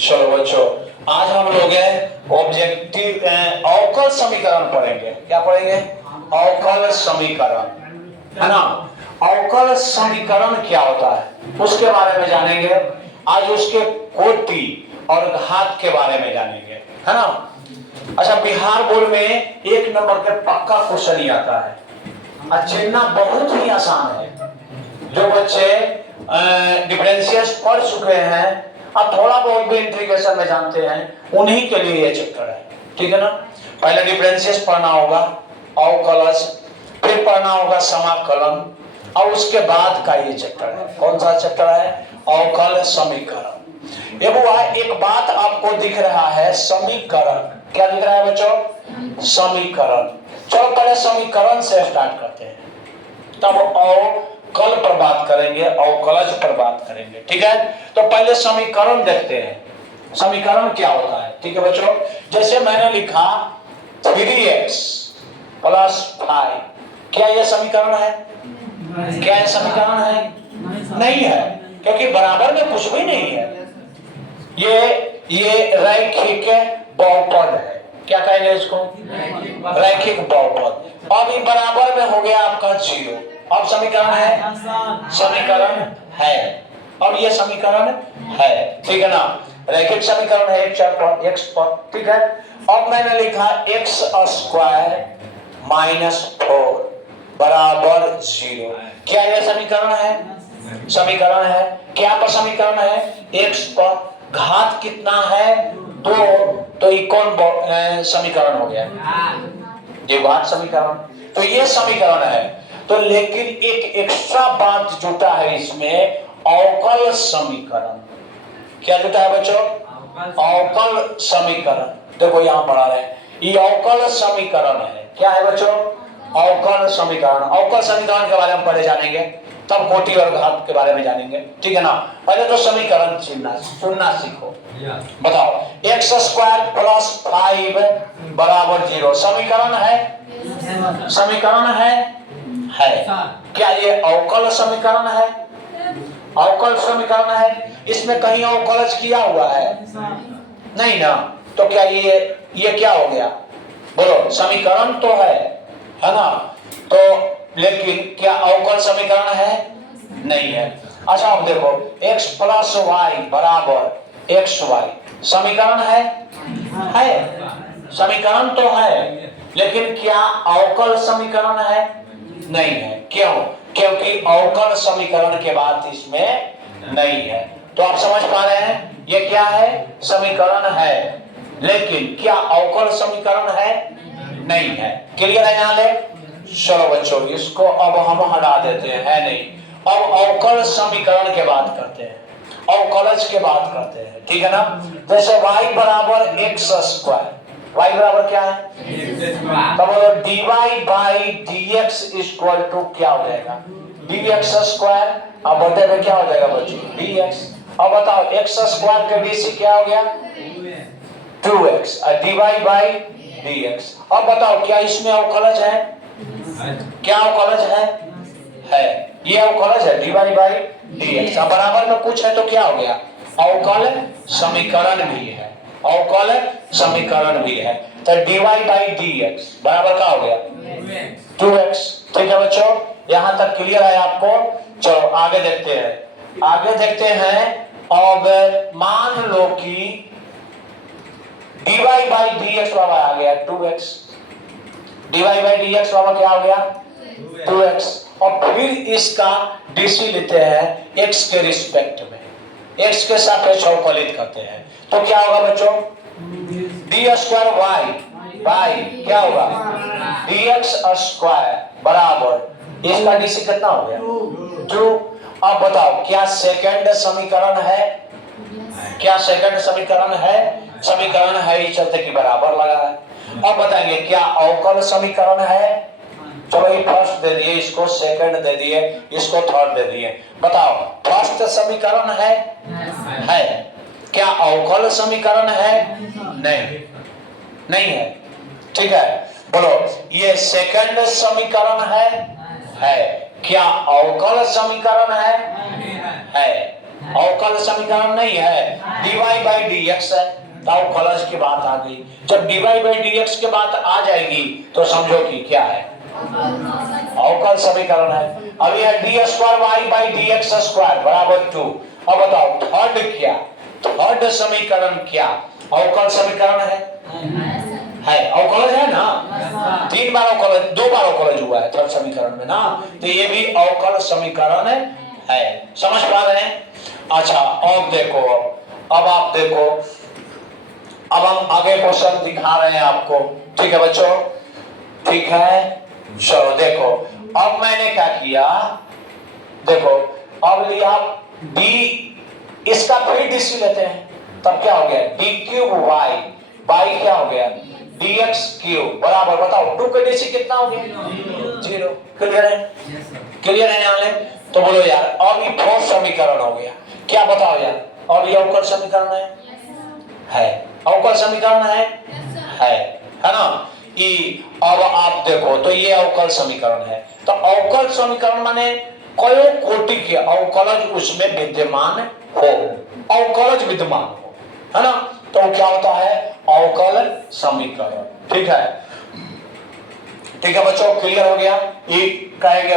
चलो बच्चों, आज हम लोग ऑब्जेक्टिव अवकल समीकरण पढ़ेंगे। क्या पढ़ेंगे? अवकल समीकरण, है ना। अवकल समीकरण क्या होता है उसके बारे में जानेंगे आज। उसके कोटि और घात के बारे में जानेंगे, है ना। अच्छा, बिहार बोर्ड में 1 नंबर के पक्का क्वेश्चन ही आता है। चिन्ह बहुत ही आसान है। जो बच्चे डिफरेंशियल्स पढ़ चुके हैं और थोड़ा बहुत भी इंटीग्रेशन में जानते हैं, उन्हीं के लिए ये चैप्टर है, ठीक है ना। पहले डिफरेंशियल्स पढ़ना होगा, अवकलज, फिर पढ़ना होगा समाकलन, और उसके बाद का ये चैप्टर है। कौन सा चैप्टर है? अवकल समीकरण। ये बुआ, एक बात आपको दिख रहा है, समीकरण। क्या दिख रहा है बच्चों? समीकरण। चलो पहले समीकरण से स्टार्ट करते हैं, तब अवकल पर बात करेंगे, अवकलज पर बात करेंगे, ठीक है। तो पहले समीकरण देखते हैं, समीकरण क्या होता है, ठीक है बच्चों। जैसे मैंने लिखा 3x + 5, क्या यह समीकरण है? क्या यह समीकरण है? नहीं है, क्योंकि बराबर में कुछ भी नहीं है। ये रैखिक बहुपद है। क्या कहेंगे इसको? रैखिक बहुपद। अब ये बराबर में हो गया आपका 0। अब समीकरण है, समीकरण है। अब ये समीकरण है, ठीक है ना। रैखिक समीकरण है, x पर, ठीक है। अब मैंने लिखा x² - 4 = 0। क्या यह समीकरण है? समीकरण है। क्या पर समीकरण है? x पर। घात कितना है? 2, तो ये कौन समीकरण हो गया? ये घात समीकरण। तो ये समीकरण है। तो लेकिन एक एक्स्ट्रा बात जुटा है इसमें, अवकल समीकरण। क्या जुटा है बच्चों? अवकल समीकरण। देखो यहां पढ़ा रहे हैं, ये अवकल समीकरण है। क्या है बच्चों? अवकल समीकरण। अवकल समीकरण के बारे में पहले जानेंगे, तब कोटि और घात के बारे में जानेंगे, ठीक है ना। पहले तो समीकरण सुनना सीखो। बताओ, x² + 5 = 0 समीकरण है? समीकरण है। क्या ये अवकल समीकरण है? अवकल समीकरण है। इसमें कहीं अवकलज किया हुआ है? नहीं ना। तो क्या ये क्या हो गया? बोलो, समीकरण तो है ना। तो लेकिन क्या अवकल समीकरण है? नहीं है। अच्छा, अब देखो, x + y = xy समीकरण है? समीकरण तो है, लेकिन क्या अवकल समीकरण है? नहीं है। क्यों? क्योंकि अवकल समीकरण के बाद इसमें नहीं है। तो आप समझ पा रहे हैं, ये क्या है? समीकरण है, लेकिन क्या अवकल समीकरण है? नहीं है। क्लियर है यहां ले? चलो बच्चों, इसको अब हम हटा देते हैं, है नहीं। अब अवकल समीकरण के बात करते हैं, अवकलज के बात करते हैं, ठीक है ना। जैसे y = x², y बराबर क्या है? तब dy/dx = क्या हो जाएगा? dx²। अब बटे में क्या हो जाएगा बच्चों? dx। अब बताओ, x² के bc क्या हो गया? 2x और dy/dx। अब बताओ, क्या इसमें अवकलज है? क्या अवकलज है? ये अवकलज है, dy/dx। अब बराबर में कुछ है तो क्या हो गया? अवकल समीकरण भी है, अवकल समीकरण भी है। तो dy/dx बराबर क्या हो गया? 2x। ठीक है बच्चों, यहां तक क्लियर है आपको? चलो आगे देखते हैं। अब मान लो कि dy/dx बाबा आ गया 2x, dy/dx बाबा क्या हो गया? 2x। और फिर इसका dc लेते हैं x के रिस्पेक्ट में, x के सापेक्ष अवकलित करते हैं। तो क्या होगा बच्चों? d² क्या होगा? dx² बराबर इसका dc कितना हो गया? 2। अब बताओ, क्या सेकंड समीकरण है? क्या सेकंड समीकरण है? समीकरण है, इस चलते की बराबर लगा है। अब बताएंगे, क्या अवकल समीकरण है? चलो ये फर्स्ट दे दिए, इसको सेकंड दे दिए, इसको थर्ड दे दिए। बताओ, फर्स्ट समीकरण है? क्या अवकल समीकरण है? नहीं है। ठीक है, बोलो, ये सेकंड समीकरण है? क्या अवकल समीकरण है? अवकल समीकरण नहीं है, dy बाई dx है। तो अवकलज की बात आ गई। जब dy बाई dx की बात आ जाएगी तो समझो कि क्या है, अवकल समीकरण है। अब यह d square y by d x square बराबर 2। अब बताओ थर्ड क्या, थर्ड समीकरण क्या अवकल समीकरण है अवकलज है ना, 3 बार अवकलज, 2 बार अवकलज हुआ है थर्ड समीकरण में ना, तो ये भी अवकल समीकरण है। समझ पा रहे हैं? अच्छा अब देखो, अब आप देखो, अब हम आगे क्वेश्चन दिखा रहे हैं आपको, ठीक है बच्चों? ठीक है, चलो देखो अब मैंने क्या किया, देखो अब लिया d, इसका फिर dc लेते हैं, तब क्या हो गया d क्यूब y, y क्या हो गया dx क्यूब बराबर, बताओ 2 का dc कितना हो गया 0। क्लियर है? क्लियर है यहाँ ले? तो बोलो यार अब ये फोर्थ समीकरण हो गया। क्या बताओ यार, और ये अवकल समीकरण है अवकल समीकरण है ना। अब आप देखो तो ये अवकल समीकरण है। तो अवकल समीकरण माने कई कोटि के अवकलज उसमें विद्यमान हो, अवकलज विद्यमान हो, है ना। तो क्या होता है अवकल समीकरण। ठीक है, ठीक है बच्चों, क्लियर हो गया? ये कहेंगे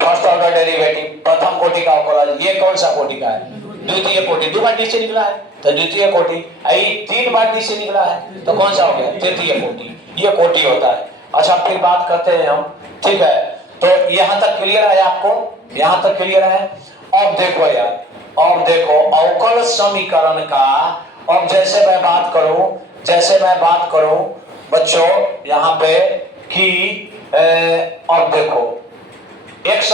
फर्स्ट ऑर्डर डेरिवेटिव, प्रथम कोटि का अवकलज। ये कौन सा कोटि का है? द्वितीय कोटि। 2 बार डी से निकला है तो द्वितीय कोटि, 3 बार डी से निकला है तो कौन सा हो गया तृतीय कोटि। ये कोटि होता है। अच्छा फिर बात करते हैं हम, ठीक है? तो यहां तक क्लियर है आपको? यहां तक क्लियर है? अब देखो यार, अब देखो अवकल समीकरण का, अब जैसे मैं बात करूं बच्चों यहां पे कि अब देखो एक्स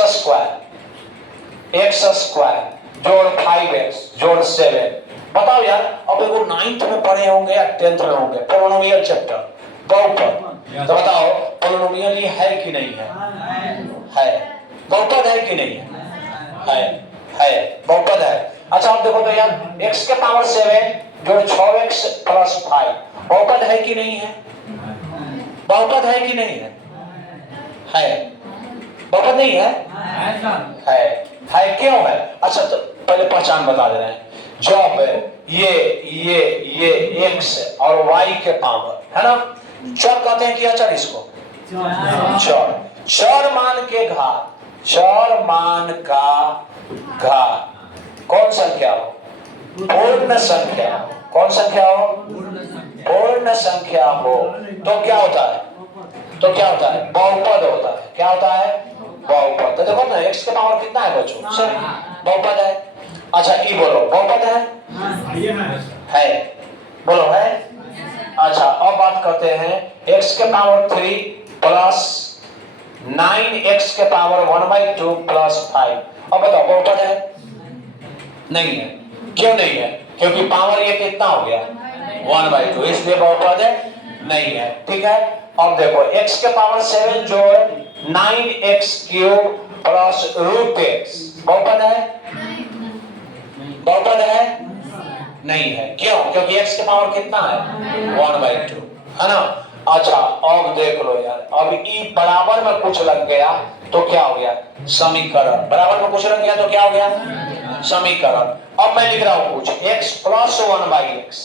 स्क्वायर जोड़ 5x जोड़ 7, बताओ यार। अब देखो 9th में पढ़े होंगे या 10th में होंगे पोलिनोमियल चैप्टर बहुपद, तो बताओ पोलिनोमियल ये है कि नहीं है बहुपद है कि नहीं है बहुपद है। अच्छा अब देखो तो यार x के पावर 7 जोड़ 6x प्लस 5 बहुपद है कि नहीं है? बहुपद है कि नहीं है बहुपद नहीं है क्यों है? अच्छा तो पहले पहचान बता दे रहे हैं। जब ये x और y के पावर है ना, चर कहते हैं कि अचर, इसको चर मान के घात, चर मान का घात कौन संख्या हो? पूर्ण संख्या। कौन संख्या हो? पूर्ण संख्या हो तो क्या होता है? बहुपद होता है। क्या होता है? बहुपद। तो देखो ना x के पावर कितना है बच्चों? बहुपद है। अच्छा ई बोलो बहुपद है बोलो है। अच्छा अब बात करते हैं x के पावर 3 प्लस 9x के पावर 1/2 प्लस 5। अब बताओ बहुपद है? नहीं है। क्यों नहीं है? क्योंकि पावर ये कितना हो गया 1/2, इसलिए बहुपद नहीं है। ठीक है, अब देखो x के पावर 7 जोड़ 9x cube plus root x बहुपद है? बहुपद है? नहीं है। क्यों? क्योंकि x के पावर कितना है 1/2, है ना। अच्छा अब देख लो यार, अब ई बराबर में कुछ लग गया तो क्या हो गया समीकरण। बराबर में कुछ लग गया तो क्या हो गया समीकरण। अब मैं लिख रहा हूं कुछ x प्लस 1/x।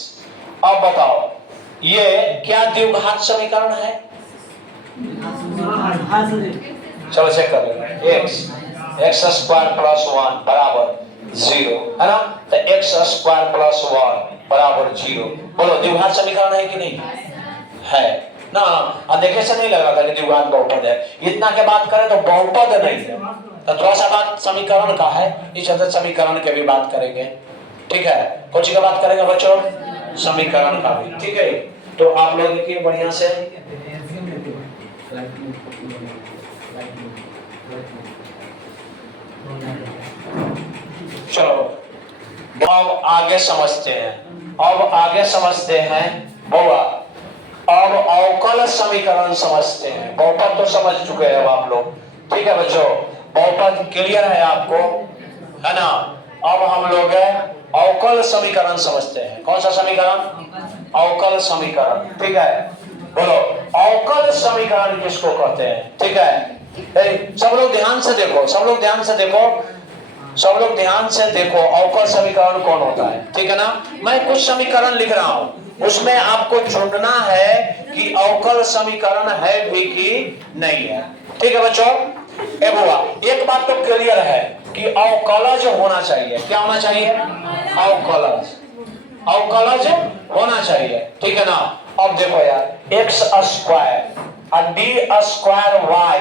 अब बताओ ये क्या द्विघात समीकरण है? चलो चेक कर लेंगे। x स्क्वायर प्लस 1 बराबर 0, है ना। तो x स्क्वायर प्लस 1 बराबर 0। बोलो द्विघात समीकरण है कि नहीं है ना। अब देखने से नहीं लग रहा था कि द्विघात बहुपद है। इतना के बात करें तो बहुपद नहीं है, तो थोड़ा सा बात समीकरण का है, इस अंदर समीकरण के भी बात करेंगे। ठीक है, कुछ की बात करेंगे बच्चों समीकरण का भी। ठीक है, तो आप लोग देखिए बढ़िया से। चलो अब आगे समझते हैं बाबा। अब अवकल समीकरण समझते हैं। बहुपद तो समझ चुके हैं अब आप लोग। ठीक है बच्चों, बहुपद क्लियर है आपको, है ना। अब हम लोग अवकल समीकरण समझते हैं। कौन सा समीकरण? अवकल समीकरण। ठीक है, बोलो अवकल समीकरण किसको कहते हैं? ठीक है, सब लोग ध्यान से देखो, सब लोग ध्यान से देखो अवकल समीकरण कौन होता है, ठीक है ना। मैं कुछ समीकरण लिख रहा हूं, उसमें आपको चुनना है कि अवकल समीकरण है भी कि नहीं है, ठीक है बच्चों। एक बात तो क्लियर है कि अवकलज होना चाहिए। क्या होना चाहिए? अवकलज, अवकलज होना चाहिए, ठीक है ना। अब देखो यार, x square d square y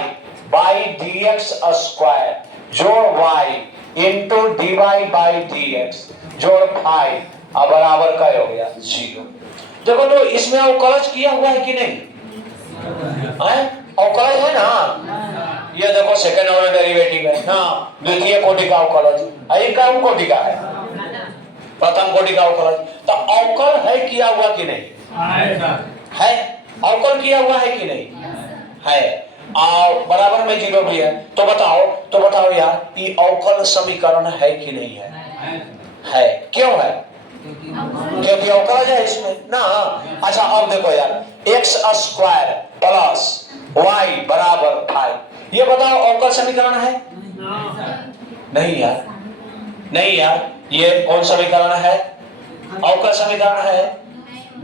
by d x square जोड़ y into d y by d x जोड़ फाइव अब बराबर का हो गया 0। देखो तो इसमें अवकलज किया हुआ है कि नहीं है? अवकलज है ना। ये देखो सेकंड ऑर्डर डेरिवेटिव है ना, द्वितीय कोटि का अवकलज, ये कौन कोटि का है? प्रथम कोटि का अवकलज। तो अवकल है किया हुआ कि नहीं है? अवकल किया हुआ है कि नहीं है? और बराबर में 0 भी है। तो बताओ यार, ये अवकल समीकरण है कि नहीं है? है। क्यों है? क्योंकि अवकलज है इसमें ना। अच्छा अब देखो यार, एक्स स्क्वायर प्लस वाई बराबर 5, ये बताओ अवकल समीकरण है? नहीं यार, नहीं यार, ये कौन समीकरण है? अवकल समीकरण है?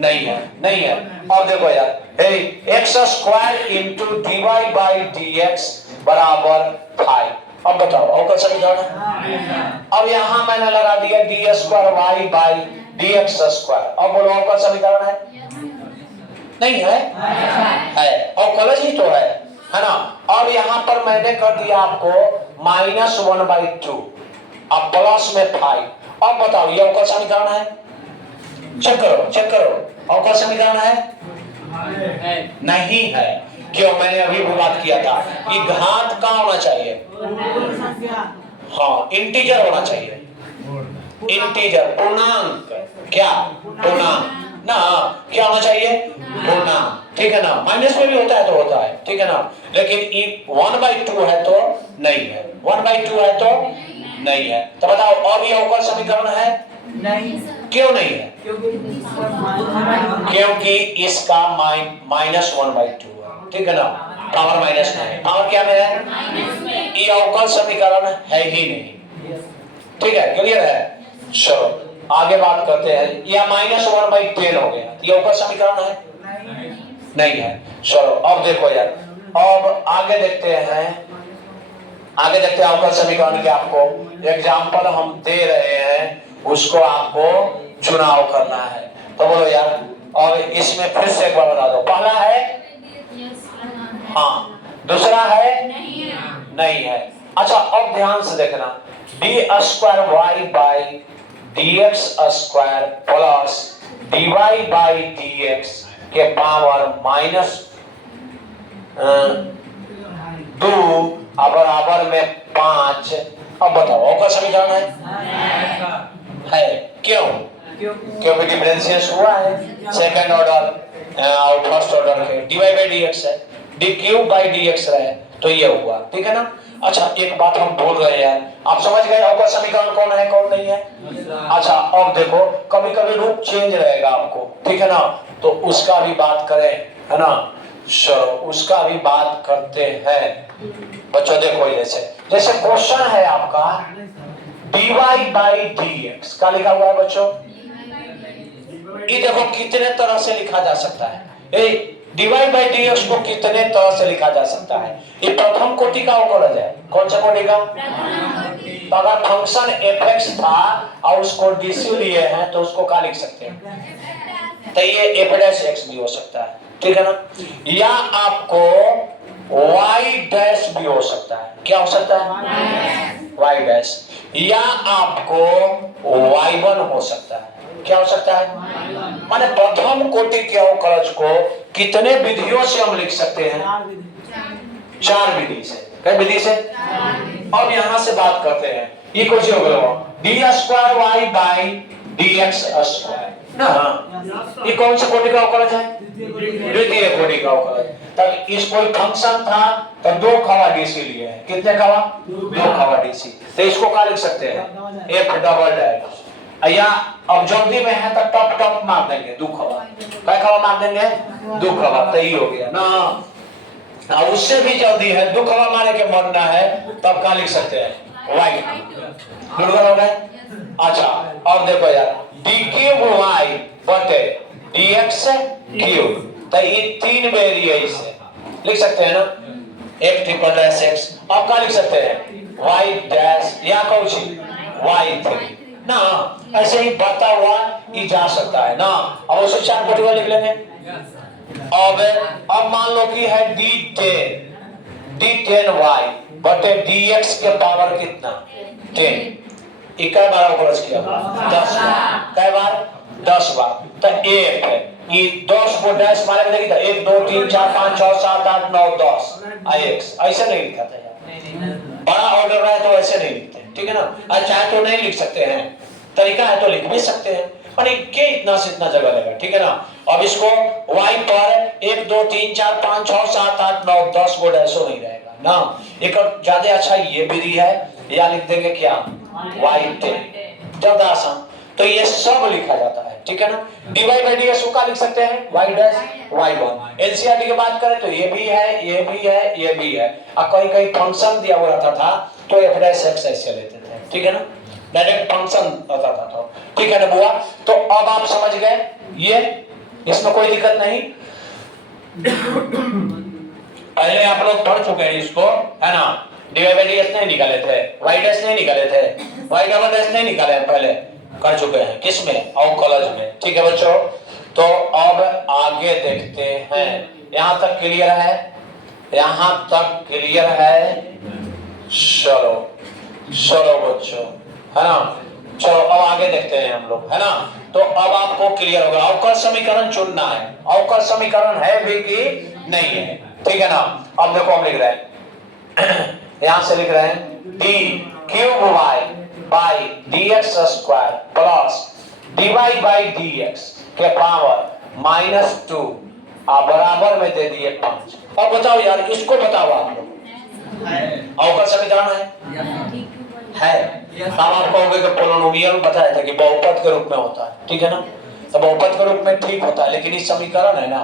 नहीं है, नहीं है। अब देखो यार, x square into d y by d x बराबर 5, अब बताओ अवकल समीकरण है? अब यहां मैंने लगा दिया d square y by d x square, अब बोलो अवकल समीकरण है? नहीं है, है। अवकलज ही तो है ना। अब यहां पर मैंने कर दिया आपको -1/2 अब प्लस में 5, अब बताओ ये अवकल समीकरण है? चेक करो अवकल समीकरण है? नहीं है। क्यों? मैंने अभी भी बात किया था कि घात का होना चाहिए, हाँ इंटीजर होना चाहिए, इंटीजर पूर्णांक। क्या? पूर्णांक ना। क्या होना चाहिए? पूर्णांक, ठीक है ना। माइनस में भी होता है तो होता है, ठीक है ना। लेकिन 1/2 है तो नहीं है, 1/2 है तो नहीं है। तो बताओ अब ये अवकल समीकरण है? नहीं। क्यों नहीं है? क्योंकि इसका -1/2 है, ठीक है ना। पावर माइनस में है, पावर क्या में है? ये अवकल समीकरण है ही नहीं, ठीक है। क्लियर है? चलो आगे बात करते हैं। यह -1/10 हो गया, ये अवकल समीकरण है? नहीं है। चलो अब देखो यार, अब आगे देखते हैं अवकल समीकरण के। आपको एग्जाम्पल हम दे रहे हैं, उसको आपको चुनाव करना है। तो बोलो यार, और इसमें फिर से एक बार बता दो, पहला है हाँ, दूसरा है नहीं है। अच्छा अब ध्यान से देखना, d square y by d x square plus d y by d x के पावर -2 बराबर में 5। अब बताओ अवकल समीकरण है? क्यों? क्योंकि डिफरेंशिएशन हुआ है सेकंड ऑर्डर और फर्स्ट ऑर्डर के, d y by d x है, d cube by d x रहे तो ये हुआ, ठीक है ना। अच्छा एक बात हम बोल रहे हैं, आप समझ गए अवकल समीकरण कौन है कौन नहीं है? अच्छा अब देखो, कभी कभी रूप चेंज रहेगा आपको, ठीक है ना, तो उसका भी बात करें, है ना। चलो उसका भी बात करते हैं बच्चों। देखो जैसे क्वेश्चन है आपका dy बाई dx का लिखा हुआ है बच्चों। ये देखो कितने तरह से लिखा जा सकता है। dy बाई dx को कितने तरह से लिखा जा सकता है। ये प्रथम कोटि का अवकलज है। कौन सा कोटि का? तो अगर फंक्शन fx था और उसको dc लिए हैं तो उसको क्या लिख सकते हैं? तो ये f' भी हो सकता है, ठीक है ना। या आपको y डैश भी हो सकता है। क्या हो सकता है? y dash. या आपको y1 हो सकता है। क्या हो सकता है? माने प्रथम कोटि के अवकलज को कितने विधियों से हम लिख सकते हैं? 4 विधि से। कई विधि से? अब यहां से बात करते हैं, ये कुछ हो गया d square y by d x square ना। ये कौन सा कोटि का अवकलज है? द्वितीय कोटि का अवकलज। तब इस कोई फंक्शन था तो 2 खवा डीसी लिए हैं। कितने खवा? 2 खवा डीसी। तो इसको क्या लिख सकते हैं? F double dash. या अब जल्दी में है तो टप टप मार देंगे 2 खवा। क्या खवा मार देंगे? 2 खवा। तो ये हो गया ना। उससे भी जल्दी है, 2 खवा मारे के मरना है, तब क्या लिख सकते हैं? वाई बिल्कुल हो गए। अच्छा अब देखो यार डी क्यूब वाई बटे डी एक्स क्यूब, तो ये तीन वेरिएंस है, लिख सकते हैं ना, एक ट्रिपल डैश एक्स। अब क्या लिख सकते हैं वाई डैश या कुछ वाई थ्री ना, ऐसे ही बढ़ता हुआ ये जा सकता है ना। अब उसे चार कोटिवा लिख लेंगे। अब मान लो कि है d10 y बटे dx के पावर कितना 10, इक्का बार प्लस किया 10 बार, कई बार 10 बार, तो एक है ये 10 को डैश मारे में देखिए 1 2 3 4 5 6 7 8 9 10 x ऐसे नहीं लिखा था यार, बड़ा ऑर्डर रहा है तो ऐसे नहीं लिखते, ठीक है ना। और चाहे तो नहीं लिख सकते हैं, तरीका है तो लिख भी सकते हैं, पर के इतना से इतना जगह लगा, ठीक है ना। अब इसको y पर 1 2 3 4 5 6 7 8 9 10 वो डैशो नहीं रहेगा ना। एक ज्यादा अच्छा ये विधि है, या लिख देंगे क्या y10, ज्यादा आसान। तो ये सब लिखा जाता है, ठीक है ना। dy बाई dx को क्या लिख सकते हैं y डैश y1। एनसीईआरटी की बात करें तो ये भी है, ये भी है, ये भी है। और कहीं कहीं फंक्शन दिया हुआ रहता था तो f डैश x ऐसे लेते थे, ठीक है ना, डायरेक्ट फंक्शन होता था तो, ठीक है ना बुआ। तो अब आप समझ गए, ये इसमें कोई दिक्कत नहीं। पहले आप लोग पढ़ चुके हैं इसको, है ना। dy बाई dx नहीं निकाले थे, y डैश नहीं निकाले थे, y डबल डैश नहीं निकाले हैं, पहले कर चुके हैं किसमें अवकलज में, ठीक है बच्चों। तो अब आगे देखते हैं, यहां तक क्लियर है, यहां तक क्लियर है। चलो चलो बच्चों, है ना, चलो अब आगे देखते हैं हम लोग, है ना। तो अब आपको क्लियर होगा, अवकल समीकरण चुनना है, अवकल समीकरण है भी कि नहीं है, ठीक है ना। अब देखो हम लिख रहे हैं यहां से लिख रहे हैं d cube y by d x square plus d y by d x के पावर -2 बराबर में दे दिए 5। अब बताओ यार, इसको बताओ आप लोग, अवकल समीकरण है। हम आप कहोगे कि पोलिनोमियल बताया था कि बहुपद के रूप में होता है, ठीक है ना, तो बहुपद के रूप में ठीक होता है, लेकिन इस समीकरण है ना,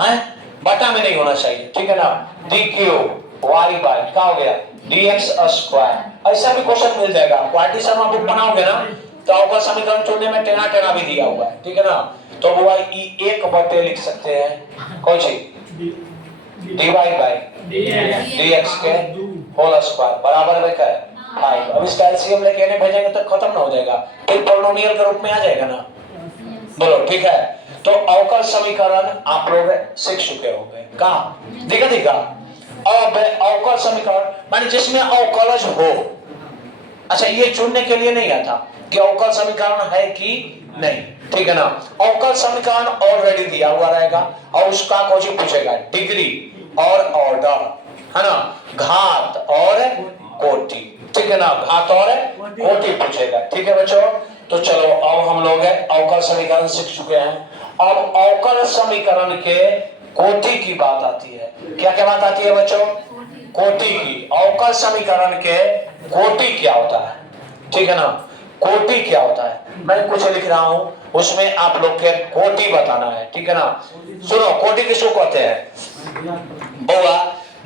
है बटा में नहीं होना चाहिए, ठीक है ना। डी क्यूब वाई बाई क्या हो गया डी एक्स स्क्वायर, ऐसा भी क्वेश्चन मिल जाएगा, क्वाड्रेटिक बुक बनाओगे ना तो अवकल समीकरण चुनने में टेढ़ा टेढ़ा भी दिया हुआ है, ठीक है ना। तो वो एक बटे लिख सकते हैं कौन सी d y by d x के होल स्क्वायर बराबर में क्या है 5। अब इस कैल्शियम लेके इन्हें भेजेंगे तो खत्म ना हो जाएगा, फिर पोलिनोमियल के रूप में आ जाएगा ना, बोलो ठीक है। तो अवकल समीकरण आप लोग सीख चुके होंगे, कहा दिखा दिखा। अब अवकल समीकरण माने जिसमें अवकलज हो, अच्छा ये चुनने के लिए नहीं आता कि अवकल समीकरण है कि नहीं, ठीक है ना। अवकल समीकरण ऑलरेडी दिया हुआ रहेगा और उसका कुछ पूछेगा डिग्री और ऑर्डर, है ना, घात और कोटि, ठीक है ना, घात और कोटि पूछेगा, ठीक है बच्चों। तो चलो अब हम लोग अवकल समीकरण सीख चुके हैं। अब अवकल समीकरण के कोटि की बात आती है, क्या क्या बात आती है बच्चों, कोटि की। अवकल समीकरण के कोटि क्या होता है, ठीक है ना, कोटि क्या होता है। मैं कुछ लिख रहा हूं, उसमें आप लोग के कोटि बताना है, ठीक है ना। सुनो, कोटि किसको कहते हैं बउआ,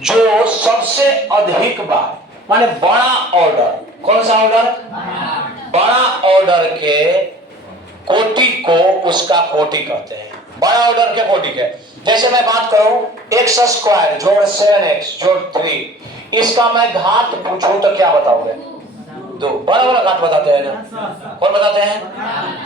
जो सबसे अधिक बार माने बड़ा ऑर्डर, कौन सा ऑर्डर, बड़ा ऑर्डर के कोटि को उसका कोटि कहते हैं, बड़ा ऑर्डर के कोटि के। जैसे मैं बात करूं एक्स स्क्वायर जोड़ 7x जोड़ 3, इसका मैं घात पूछूं तो क्या बताओगे, दो, बड़ा वाला घात बताते हैं ना, कौन बताते हैं,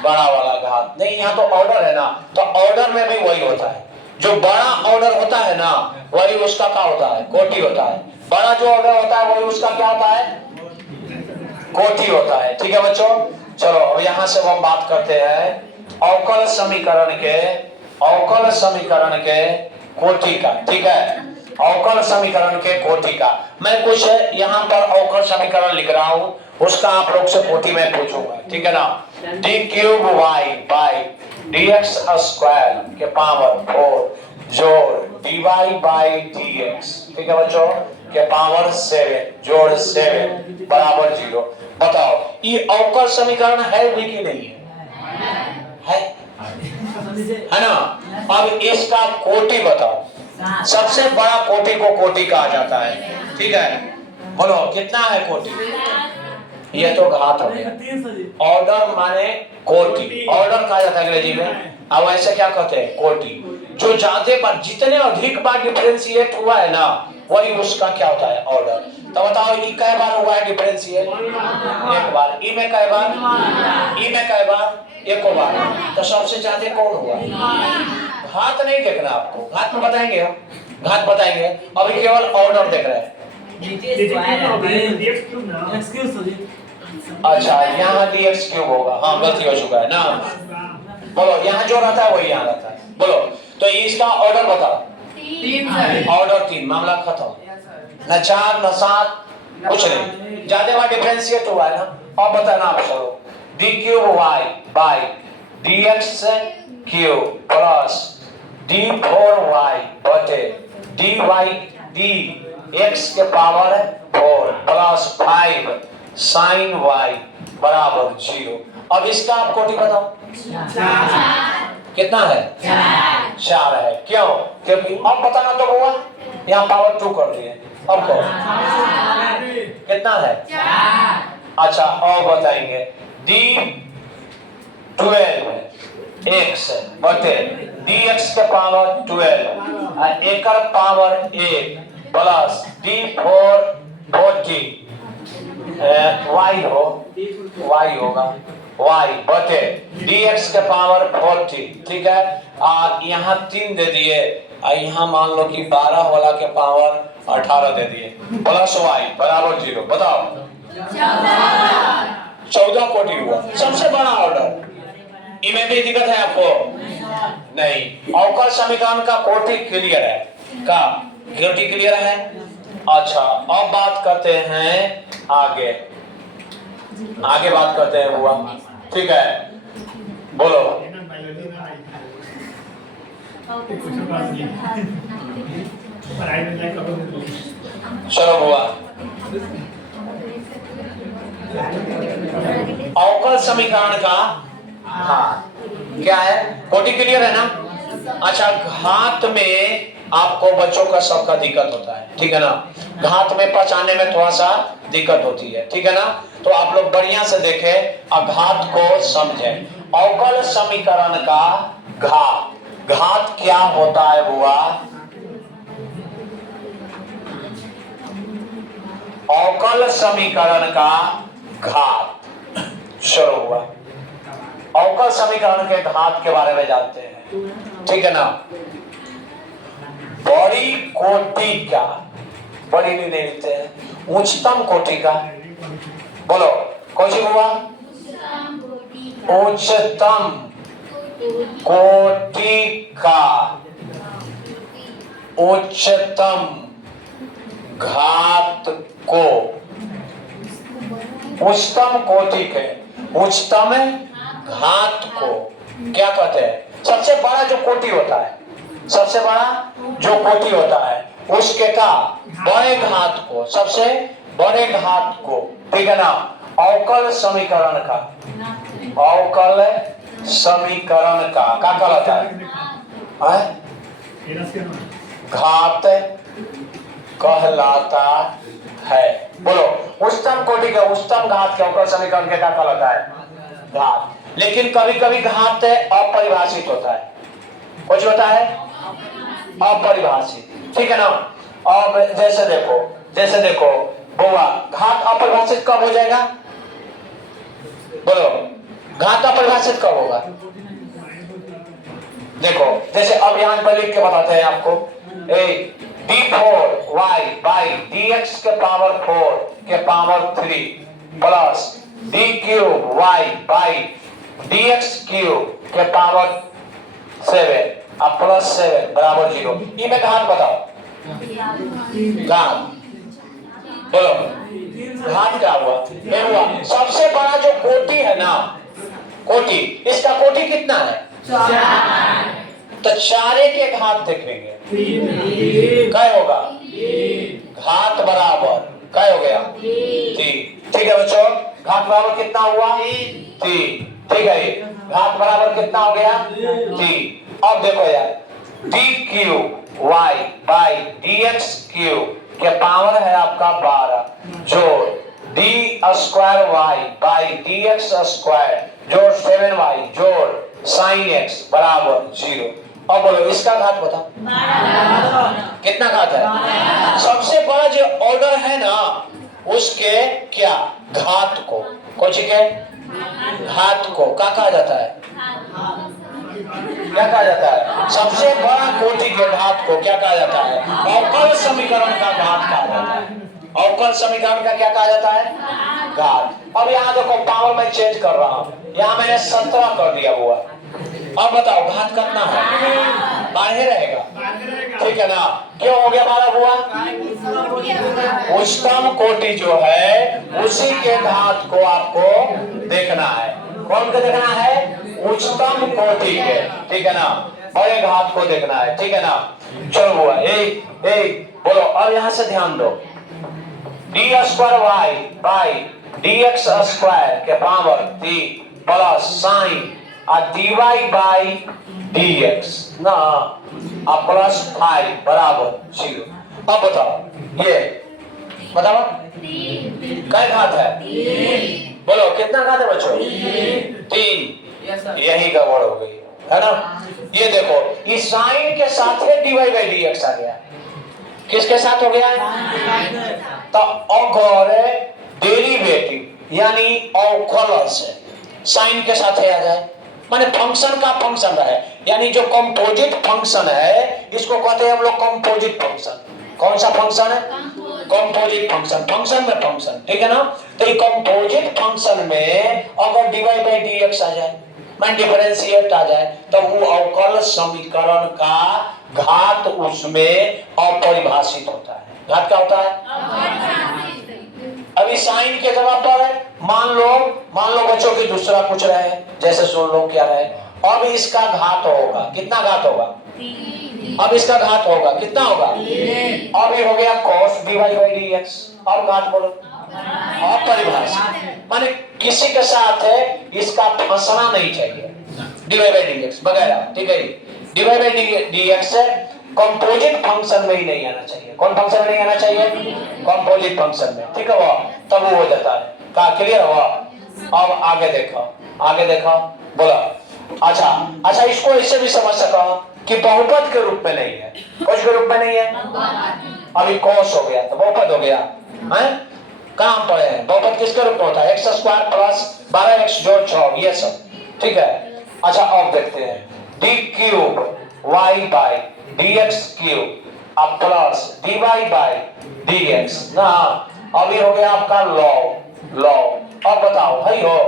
बड़ा वाला घात। नहीं, यहाँ तो ऑर्डर है ना, तो ऑर्डर में भी वही होता है, जो बड़ा ऑर्डर होता है ना वही उसका क्या होता है, कोटि होता है। बड़ा जो ऑर्डर होता है वही उसका क्या होता है, कोटि होता है, ठीक है बच्चों। चलो अब यहाँ से हम बात करते हैं अवकल समीकरण के, अवकल समीकरण के कोटि का, ठीक है, अवकल समीकरण के कोटि का। मैं कुछ यहाँ पर अवकल समीकरण लिख रहा हूँ, उसका आप लोग से कोटि में पूछूंगा, ठीक है ना। D cube y by d x square के पावर 4 जोड़ d y by d x, ठीक है बच्चों, के पावर 7 जोड़ 7 बराबर 0। बताओ ये अवकल समीकरण है भी कि नहीं है, है ना। अब इसका कोटि बताओ, सबसे बड़ा कोटि को कोटि कहा जाता है, ठीक है। बोलो कितना है कोटि? ये तो घात हो गया। ऑर्डर माने कोटि, ऑर्डर कहा जाता है अंग्रेजी में। अब ऐसे क्या कहते हैं? कोटि। जो ज्यादा बार, जितने अधिक बार डिफरेंशिएट हुआ है ना, वही उसका क्या होता है? ऑर्डर। तो बताओ ई कै बार हुआ है डिफरेंशिएट? एक बार। ई में कै बार? ई में कै बार? एक बार। तो सबसे ज्यादा कौन हुआ? घात नहीं देखना आपको, घात में बताएंगे हम, घात बताएंगे। अभी केवल ऑर्डर देख रहे हैं। अच्छा, यहाँ dx क्यूब होगा। हाँ, गलती हो चुका है ना। बोलो यहाँ जो रहता है वही यहाँ रहता है। बोलो तो इसका ऑर्डर बताओ। 3 ऑर्डर 3, मामला खत्म। न 4 न 7 कुछ नहीं, ज्यादा बार डिफरेंशिएट हुआ है ना। अब बताना आप चलो, d cube y by dx cube plus d4y बटे dx के पावर 4 प्लस 5 sin y बराबर 0। अब इसका आप कोटि बताओ। कितना है? 4 है। क्यों? क्योंकि अब बताना तो हुआ, यहाँ पावर 2 कर दिए। अब कहो कितना है? अच्छा, और बताएंगे d12 x बटे dx के पावर 12 एकर पावर 1 प्लस d4 y होगा y बटे dx के पावर 40। ठीक है, और यहाँ 3 दे दिए, और यहाँ मान लो कि 12 वाला के पावर 18 दे दिए, प्लस y बराबर 0। बताओ 14 कोटि हुआ। सबसे बड़ा ऑर्डर। इनमें भी दिक्कत है आपको? नहीं। अवकल समीकरण का कोटि क्लियर है? का कोटि क्लियर है? अच्छा, अब बात करते हैं आगे, आगे बात करते हैं हुआ। ठीक है, बोलो। चलो हुआ। अवकल समीकरण का हाँ क्या है? कोटि क्लियर है ना? अच्छा, घात में आपको बच्चों का सबका दिक्कत होता है, ठीक है ना। घात में पहचानने में थोड़ा सा दिक्कत होती है, ठीक है ना। तो आप लोग बढ़िया से देखें और घात को समझें। अवकल समीकरण का घात क्या होता है बुआ? अवकल समीकरण का घात शुरू हुआ। अवकल समीकरण के घात के बारे में जानते हैं, ठीक है ना। बड़ी कोटि का, बड़ी नहीं लिखते हैं, उच्चतम कोटि का। बोलो कौन सी हुआ? उच्चतम कोटि का उच्चतम घात को, उच्चतम कोटि के उच्चतम घात को क्या कहते हैं? सबसे बड़ा जो कोटि होता है, सबसे बड़ा जो कोटि होता है उसके का बड़े घात को, सबसे बड़े घात को, ठीक है ना। अवकल समीकरण का, अवकल समीकरण का क्या कहलाता है? घात कहलाता है। बोलो उच्चतम कोटि का उच्चतम घात के अवकल समीकरण के क्या कहलाता है? घात। लेकिन कभी कभी घात अपरिभाषित होता है। कुछ होता है अपरिभाषित, ठीक है ना। अब जैसे देखो बुआ, घात अपरिभाषित कब हो जाएगा? बोलो घात अपरिभाषित कब होगा? देखो जैसे अब यहाँ पर लिख के बताते हैं आपको, d4y बाई dx के पावर 4 के power 3 plus d cube y by dx cube के पावर 7 अब प्लस 7 बराबर 0। ये में घात बताओ। घात बोलो, घात क्या हुआ? ये हुआ सबसे बड़ा जो कोटि है ना, कोटि, इसका कोटि कितना है? 4। तो 4 के घात देखेंगे क्या होगा? घात बराबर क्या हो गया? 3। ठीक है बच्चों, घात बराबर कितना हुआ? 3। ठीक है, घात बराबर कितना हो गया? 3। अब देखो यार, d cube y by dx cube के पावर है आपका 12 जोड़ d square y by d x square जोड़ 7y जोड़ साइन एक्स बराबर 0। अब बोलो इसका घात बताओ कितना घात है? सबसे बड़ा जो ऑर्डर है ना उसके क्या घात को कुछ के घात को क्या कहा जाता है? क्या कहा जाता है? सबसे बड़ा कोटि के घात को क्या कहा जाता है? अवकल समीकरण का घात कहा जाता है। अवकल समीकरण का क्या कहा जाता है? घात। अब यहाँ देखो पावर मैं चेंज कर रहा हूँ, यहाँ मैंने 17 कर दिया हुआ। अब बताओ घात कितना है? 12 रहेगा, ठीक है ना? क्यों हो गया 12 हुआ? उच्चतम कोटि जो है उसी के घात को आपको देखना है। कौन को देखना है? उच्चतम कोटि के, ठीक है ना? बड़े घात को देखना है, ठीक है ना? चलो हुआ एक बोलो। और यहाँ से ध्यान दो d square y by d x square के power 3 plus sine d y by d x ना प्लस 5 बराबर 0। अब बताओ ये बताओ क्या घात है? बोलो कितना घात है बच्चों? 3। यही गड़बड़ हो गई है ना? ये देखो इस साइन के साथ है d y by d x आ गया। किसके साथ हो गया? तो अगर डेरिवेटिव यानी अवकलन से साइन के साथ आ जाए माने फंक्शन का फंक्शन है, यानी जो कंपोजिट फंक्शन है इसको कहते हैं हम लोग कंपोजिट फंक्शन। कौन सा फंक्शन है? Composite function. फंक्शन में फंक्शन, ठीक है ना? तो ये कंपोजिट फंक्शन में अगर d y by d x आ जाए मान डिफरेंशिएट आ जाए तो वो अवकल समीकरण का घात उसमें अपरिभाषित होता है। घात क्या होता है? अभी साइन के जगह पर मान लो बच्चों की दूसरा पूछ रहे हैं, जैसे सुन लो क्या रहे। अब इसका घात होगा, कितना घात होगा? अब इसका घात होगा, कितना होगा? अब ये हो गया cos dy by dx। और घात बोलो अपरिभाषित, माने किसी के साथ है इसका फंसना नहीं चाहिए dy by dx वगैरह, ठीक है? dy by dx composite function में ही नहीं आना चाहिए। कौन फंक्शन में नहीं आना चाहिए? कंपोजिट फंक्शन में, ठीक है? वो तब वो हो जाता है। क्या क्लियर हुआ? अब आगे देखो बोला। अच्छा इसको इससे भी समझ सका कि बहुपद के रूप में नहीं है, कुछ के रूप में नहीं है। अभी cos हो गया तो बहुपद हो गया हैं? कहां हम पढ़े हैं बहुपद किसके रूप में होता है? एक्स स्क्वायर प्लस 12x जोड़ 6 ये सब, ठीक है? अच्छा अब देखते हैं d cube y by d x cube अब plus d y by d x ना। अभी हो गया आपका लॉ। अब बताओ है हो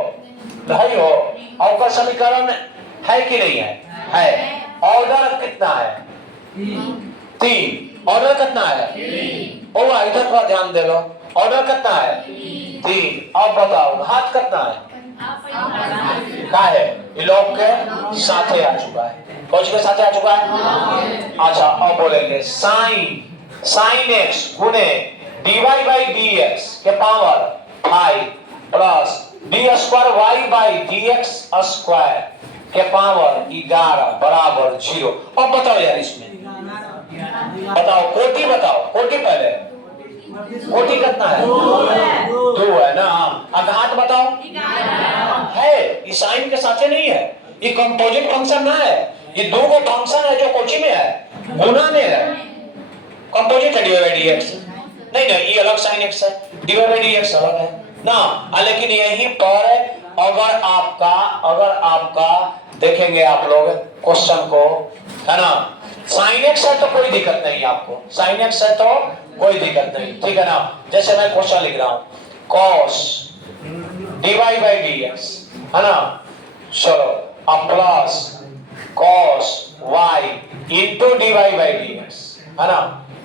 अवकल समीकरण है कि नहीं है? है। ऑर्डर कितना है? 3। ऑर्डर कितना है? ओवा इधर थोड़ा ध्यान दे लो। ऑर्डर कितना है? 3। अब बताओ घात कितना है? क्या है? लॉग के साथ आ चुका है। कौन के साथ आ चुका है? अच्छा अब बोलेंगे साइन एक्स गुने d y by d x के power 5 plus d square y by d x square के पावर 11 बराबर 0। अब बताओ यार इसमें बताओ कोटि पहले कोटि कितना है? 2 है ना? घात बताओ है साइन के साथ नहीं है, ये कंपोजिट फंक्शन ना है, ये दो को फंक्शन है जो कोटि में है, गुना में है। कंपोजिट है डी वाई डी एक्स नहीं ये अलग साइन एक्स है, डी वाई डी एक्स अलग है ना। लेकिन यहीं पर अगर आपका देखेंगे आप लोग क्वेश्चन को, है ना? साइन एक्स है तो कोई दिक्कत नहीं आपको, साइन एक्स है तो कोई दिक्कत नहीं, ठीक है ना? जैसे मैं क्वेश्चन लिख रहा हूँ cos dy by dx, है ना? चलो अब plus cos y into dy by dx, है ना?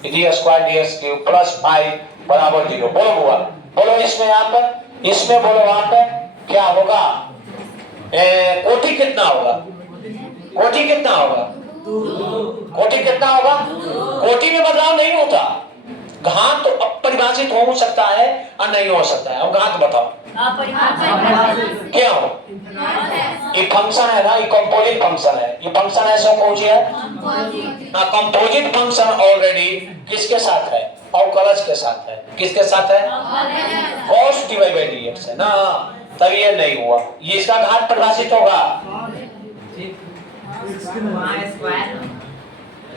D square dx cube plus 5 बराबर 0। बोलो इसमें बोलो आप क्या होगा? कोटि कितना होगा? कोटि कितना होगा? कोटि में बदलाव नहीं होता। घात तो अपरिभाषित हो सकता है और नहीं हो सकता है। अब घात बताओ क्यों? ये फंक्शन है ना, ये कंपोजिट फंक्शन है। ये फंक्शन ऐसा कौन सी है? कंपोजिट फंक्शन ऑलरेडी किसके साथ है? अवकलज के साथ है। किसके साथ है? cos डिवाइड बाई dx है ना, तब ये नहीं हुआ। ये इसका घात परिभाषित होगा।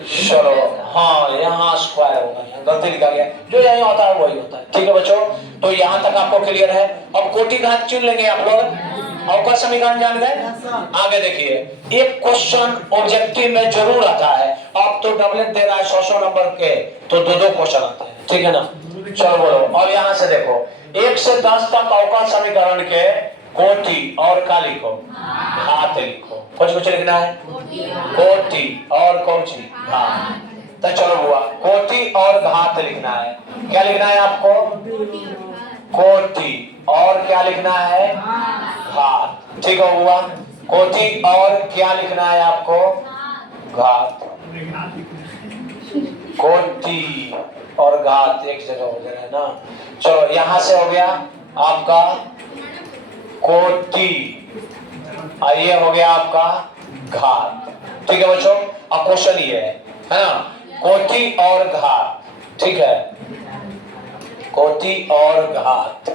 चलो हाँ, यहाँ स्क्वायर होगा, गलती लिखा गया, जो यही होता है वही होता है। ठीक है बच्चों, तो यहाँ तक आपको क्लियर है। अब कोटि घात चुन लेंगे आप लोग, अवकल समीकरण जान गए। आगे देखिए, एक क्वेश्चन ऑब्जेक्टिव में जरूर आता है। अब तो डबलेट दे रहा है 100 नंबर के, तो दो क्वेश्चन आते हैं, ठीक है ना। चलो बोलो, और यहाँ से देखो 1 से 10 तक अवकल समीकरण के कोटि और का लिखो, घात लिखो। कुछ लिखना है, कोटि और कौची घात। तो चलो हुआ, कोटि और घात लिखना है। क्या लिखना है आपको? कोटि और क्या लिखना है? घात। ठीक है हुआ, कोटि और क्या लिखना है आपको? घात। कोटि और घात एक जगह हो गया है ना। चलो यहाँ से हो गया आपका कोटि, और ये हो गया आपका घात। ठीक है बच्चों, अब क्वेश्चन ये है ना, कोटि और घात। ठीक है, कोटि और घात।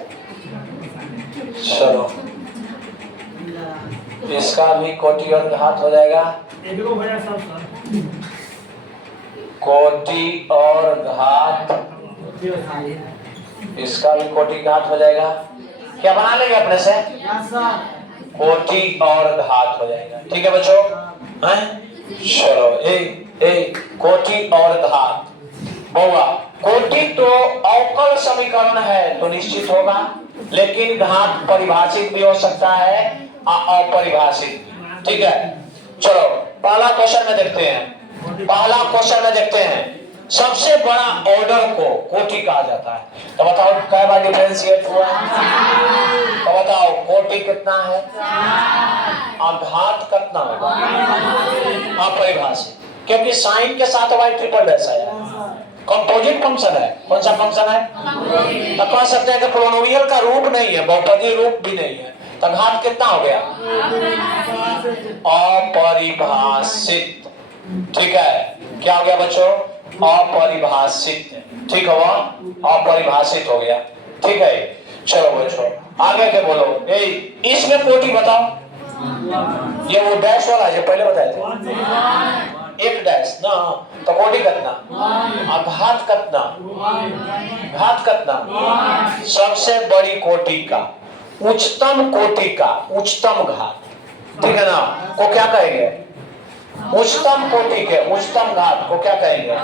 चलो इसका भी कोटि और घात हो जाएगा, कोटि और घात, इसका भी कोटि घात हो जाएगा। क्या बना लेंगे अपने से? कोटि और घात हो जाएगा। ठीक है बच्चों, चलो कोटि और घात होगा। कोटि तो अवकल समीकरण है तो निश्चित होगा, लेकिन घात परिभाषित भी हो सकता है अपरिभाषित। ठीक है, चलो पहला क्वेश्चन में देखते हैं। पहला क्वेश्चन में देखते हैं, सबसे बड़ा ऑर्डर को कोटि कहा जाता है। तो बताओ कै बार डिफरेंशिएट हुआ? तो बताओ कोटि कितना है और घात कितना होगा? अपरिभाषित, क्योंकि साइन के साथ वाई ट्रिपल ऐसा है, कंपोजिट फंक्शन है। कौन सा फंक्शन है? तो कह सकते हैं कि पोलिनोमियल का रूप नहीं है, बहुपदी रूप भी नहीं है। तो घात कितना हो गया? अपरिभाषित। ठीक है, क्या हो गया बच्चों? अपरिभाषित। ठीक है, वह अपरिभाषित हो गया। ठीक है, चलो बच्चों आगे के बोलो। इसमें कोटि बताओ, ये वो डैश वाला जो पहले बताए थे, एक डैश ना, तो कोटि कितना? घात कितना? घात कितना? सबसे बड़ी कोटि का, उच्चतम कोटि का उच्चतम घात, ठीक है ना, को क्या कहेंगे? उच्चतम कोटि के उच्चतम घात को क्या कहेंगे?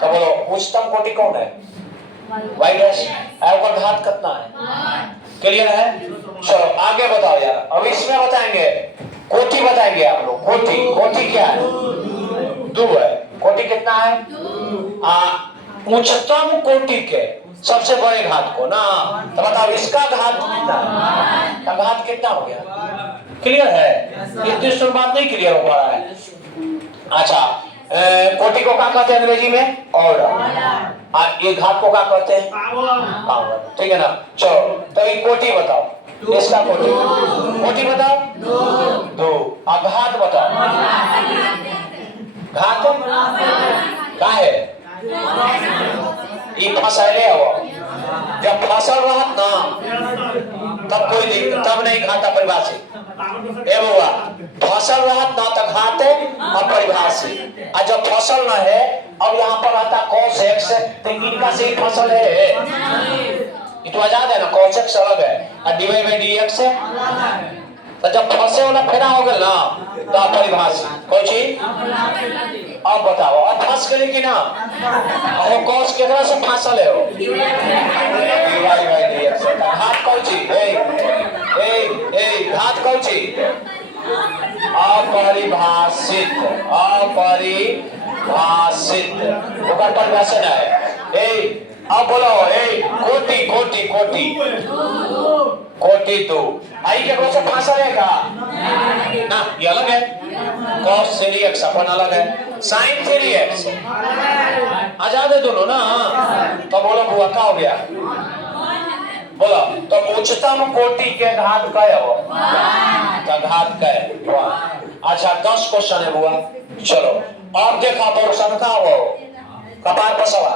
तो बोलो उच्चतम कोटि कौन है? Y dash. और घात कितना है? क्लियर है? चलो आगे बताओ यार, अब इसमें बताएंगे, कोटि बताएंगे आप लोग। कोटि, कोटि क्या है? 2 है। कोटि कितना है? उच्चतम कोटि के सबसे बड़े घात को ना, तो बताओ इसका घात कितना है? तो घात कितना हो गया? क्लियर है? इतनी सुन बात नहीं क्लियर हो पा रहा है। अच्छा, कोटि को क्या कहते हैं अंग्रेजी में? ऑर्डर। ये घात को क्या कहते हैं? पावर। ठीक है ना। चलो तो ये कोटि बताओ, इसका कोटि, कोटि बताओ 2, और घात बताओ। घात क्या है? ये फसैले हो, जब फसल रहत ना तब कोई नहीं, तब नहीं घात परिभाषित। ए बुआ, फसल रहत ना तो घात अपरिभाषित, और जब फसल ना है, अब यहाँ पर रहता cos x, तो इनका से ही फसल है। ये तो आजाद है ना, cos x अलग है और डिवाइड बाई dx है। तो जब फंसे वाला फेरा हो गया ना, तो अपरिभाषित। कोई चीज अब बताओ, अब फंस गए कि ना? और cos केकरा से फांसल है हो? Divide by dx। घात कोई चीज घात कौन सी? अपरिभाषित। अपरिभाषित ओकर परिभाषा है। अब बोलो कोटि, कोटि, कोटि, कोटि 2 आई के कौन सा फांसा रहेगा ना? ये अलग है, cos 3x अपन अलग है, sin 3x आजाद है दोनों ना। तो बोलो बुआ क्या हो गया? बोलो तो उच्चतम कोटि के घात का है वो, का घात का है। अच्छा 10 क्वेश्चन है बुआ। चलो अब देखा प्रश्न का वो कपार पसवा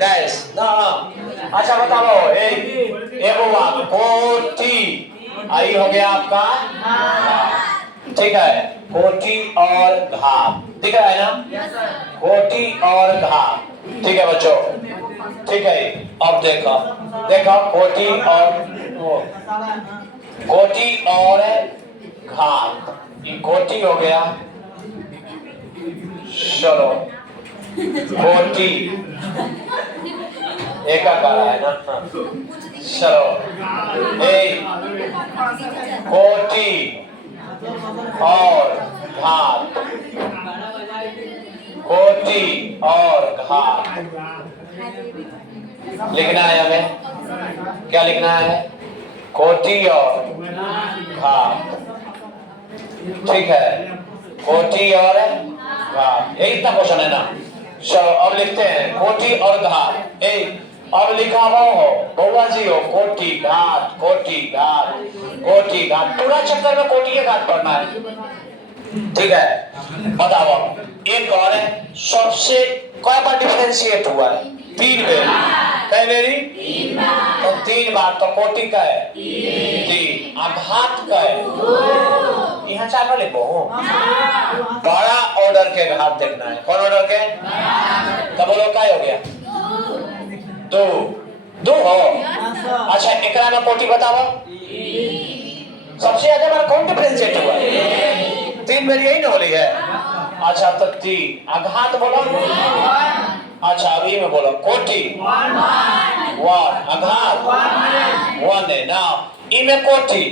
डैश ना। अच्छा बताओ एक हुआ कोटि, आई हो गया आपका, ठीक है, कोटि और घात, ठीक है ना, कोटि और घात, ठीक है बच्चों, ठीक है। अब देखो देखो कोटि और घात, ये कोटि हो गया, चलो कोटि एकाकार है ना, चलो कोटि और घात, कोटि और घात लिखना है हमें, क्या लिखना है, कोटि और घात, ठीक है, कोटि और घात, यही इतना क्वेश्चन है ना। चलो अब लिखते हैं कोटि और घात, अब लिखा हुआ हो बउआ जी हो, कोटि घात, कोटि घात, कोटि घात, पूरा चक्कर में कोटि के घात पढ़ना है, ठीक है। बताओ एक और है, सबसे कई बार डिफरेंशिएट हुआ है, 3 बार, कई बारी, तो 3 बार, तो कोटि का है 3, घात का है, यहाँ 4 बार लिखो, बड़ा ऑर्डर के घात देखना है, कौन ऑर्डर के, तो बोलो क्या हो गया, 2 हो। अच्छा एकरा में कोटि बताओ, सबसे ज्यादा बार कौन डिफरेंशिएट हुआ, 3 बार यही ना हो रही है। अच्छा तो 3, घात बोलो, अच्छा अभी में बोलो कोटि 1, घात 1 है ना, इनमें कोटि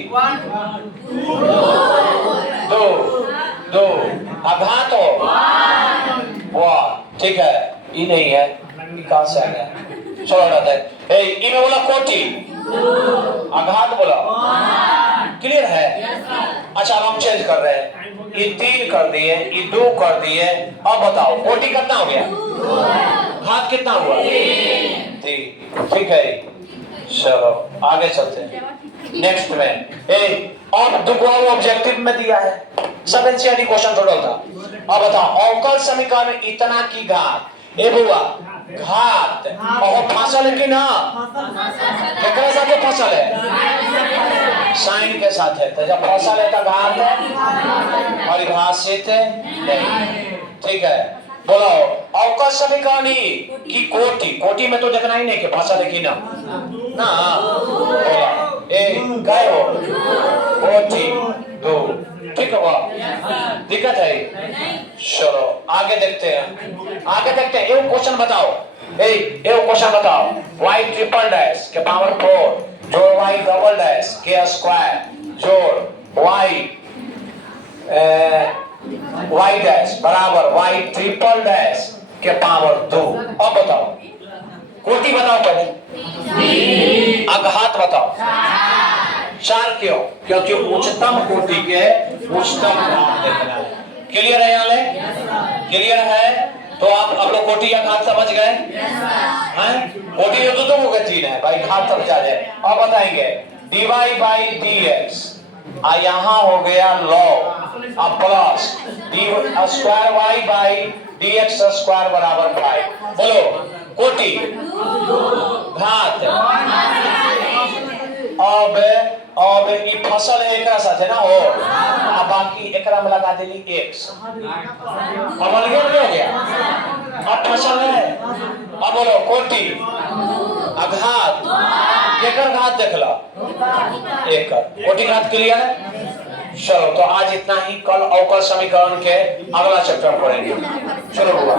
2 घात हो 1, ठीक है, ये नहीं है, कहां से आ गया, चलो रहता है, इनमें बोला कोटि, घात बोला, क्लियर है। अच्छा अब हम चेंज कर रहे हैं, ये 3 कर दिए, ये 2 कर दिए, अब बताओ कोटि कितना हो गया, घात कितना हुआ, 3, ठीक है। चलो आगे चलते हैं नेक्स्ट में, और दुगुना ऑब्जेक्टिव में दिया है, सब एनसीईआरटी क्वेश्चन थोड़ा था। अब बताओ अवकल समीकरण में इतना की घात, बुआ घात और फासल है कि ना, केकरा साथ में फासल है, साइन के साथ है, तो जब फासल है तो घात है और घासित नहीं, ठीक है। बोलो अवकल समीकरण की कोटि में तो देखना ही नहीं कि फासल है कि ना, ना बोला गए हो कोटि 2, ठीक है, दिक्कत है, चलो आगे देखते हैं, एक क्वेश्चन बताओ, एक क्वेश्चन बताओ, y ट्रिपल डैश के पावर 4 जोड़ y डबल डैश के स्क्वायर जोड़ y डैश बराबर y ट्रिपल डैश के पावर 2, अब बताओ कोटि बताओ पहले, घात बताओ, 4 क्यों, क्योंकि उच्चतम कोटि के उच्चतम घात देखना है, क्लियर है, यहाँ ले क्लियर है, तो आप अब लोग कोटि या घात समझ गए हैं, कोटि तो हो गए 3 है भाई, घात समझ आ जाए। अब बताएंगे dy बाई dx, यहाँ हो गया log, अब plus dy square y by dx square बराबर 5, बोलो कोटि घात, अब ई फसल है एकरा साथे ना हो, अब बाकी एकरा में लगा देली x, अब अलगे हो गया, अब फसल है, अब बोलो कोटि घात, केकर घात देखला, एकर, कोटि घात क्लियर है। चलो तो आज इतना ही, कल अवकल समीकरण के अगला चैप्टर पढ़ेंगे, चलो हुआ।